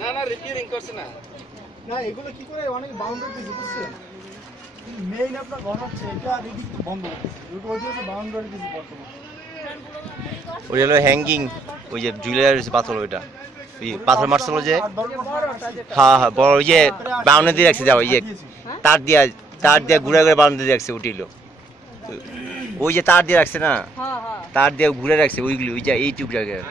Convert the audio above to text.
না না রিপেয়ারিং করছে না না এগুলো কি করে অনেক বাউন্ডারি দিয়েছে বুঝছেন মেইন আপনার ঘর হচ্ছে এটা রেডি বন্ধ ওইটা হচ্ছে বাউন্ডারি দিয়েছে বর্তমানে ওই হলো হ্যাঙ্গিং ওই যে জুয়েলারি পাথর ওইটা ওই পাথর মারছিল যে হ্যাঁ হ্যাঁ বড় ওই যে বাউন্ডারি দিয়ে রাখছে যাও ওই যে তার দিয়ে ঘুরে ঘুরে বাউন্ডারি দিয়ে রাখছে উঠিল ওই যে তার দিয়ে রাখছে না তার দিয়ে ঘুরে রাখছে ওইগুলি ওই যে এইটুক জায়গায়